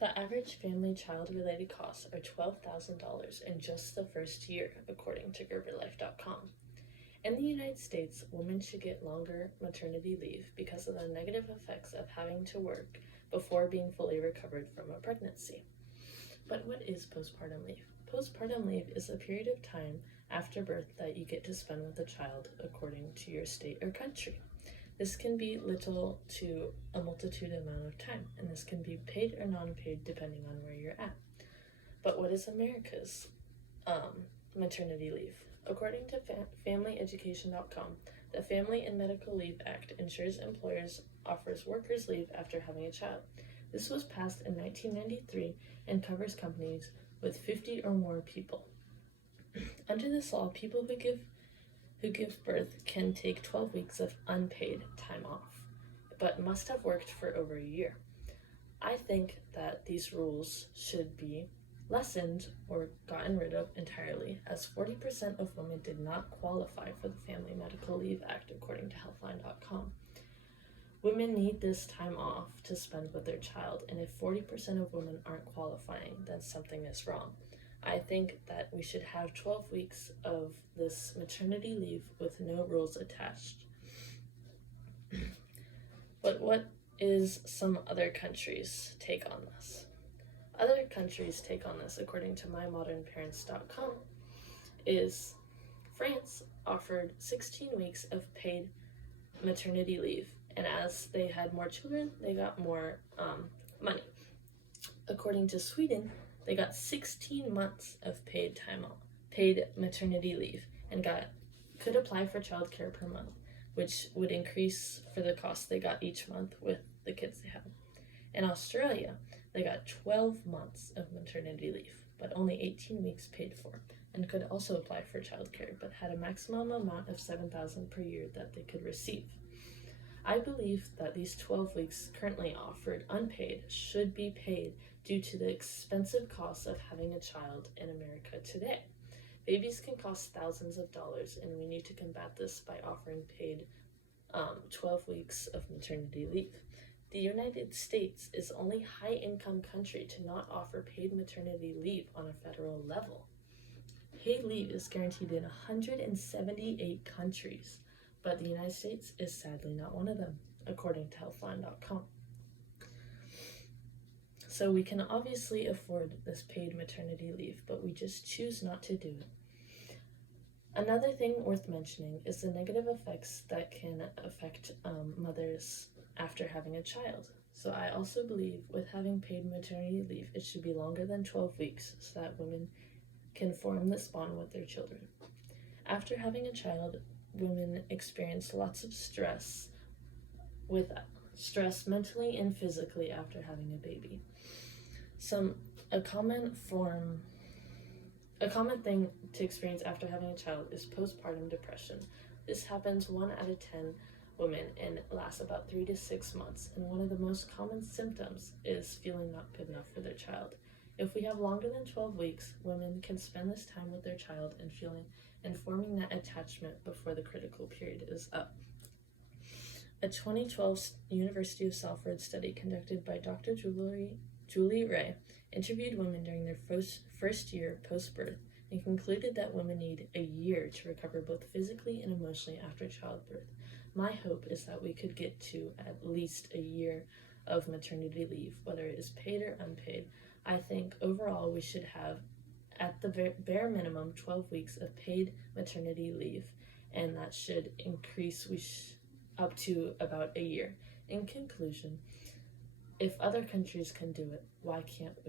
The average family child-related costs are $12,000 in just the first year, according to GerberLife.com. In the United States, women should get longer maternity leave because of the negative effects of having to work before being fully recovered from a pregnancy. But what is postpartum leave? Postpartum leave is a period of time after birth that you get to spend with the child according to your state or country. This can be little to a multitude amount of time, and this can be paid or non-paid depending on where you're at. But what is America's maternity leave? According to FamilyEducation.com, the Family and Medical Leave Act ensures employers offers workers leave after having a child. This was passed in 1993 and covers companies with 50 or more people. Under this law, people who give birth can take 12 weeks of unpaid time off, but must have worked for over a year. I think that these rules should be lessened or gotten rid of entirely, as 40% of women did not qualify for the Family Medical Leave Act, according to Healthline.com. Women need this time off to spend with their child, and if 40% of women aren't qualifying, then something is wrong. I think that we should have 12 weeks of this maternity leave with no rules attached. But what is some other countries' take on this? Other countries' take on this, according to MyModernParents.com, is France offered 16 weeks of paid maternity leave, and as they had more children, they got more money. According to Sweden, they got 16 months of paid maternity leave, and could apply for childcare per month, which would increase for the cost they got each month with the kids they had. In Australia, they got 12 months of maternity leave, but only 18 weeks paid for, and could also apply for childcare, but had a maximum amount of $7,000 per year that they could receive. I believe that these 12 weeks currently offered unpaid should be paid due to the expensive costs of having a child in America today. Babies can cost thousands of dollars, and we need to combat this by offering paid 12 weeks of maternity leave. The United States is the only high-income country to not offer paid maternity leave on a federal level. Paid leave is guaranteed in 178 countries, but the United States is sadly not one of them, according to Healthline.com. So we can obviously afford this paid maternity leave, but we just choose not to do it. Another thing worth mentioning is the negative effects that can affect mothers after having a child. So I also believe with having paid maternity leave, it should be longer than 12 weeks so that women can form this bond with their children. After having a child, women experience lots of stress mentally and physically after having a baby. A common thing to experience after having a child is postpartum depression. This happens 1 out of 10 women and lasts about 3 to 6 months, and one of the most common symptoms is feeling not good enough for their child. If we have longer than 12 weeks, women can spend this time with their child and forming that attachment before the critical period is up. A 2012 University of Salford study conducted by Dr. Julie Ray interviewed women during their first year post-birth and concluded that women need a year to recover both physically and emotionally after childbirth. My hope is that we could get to at least a year of maternity leave, whether it is paid or unpaid. I think overall we should have, at the bare minimum, 12 weeks of paid maternity leave, and that should increase up to about a year. In conclusion, if other countries can do it, why can't we?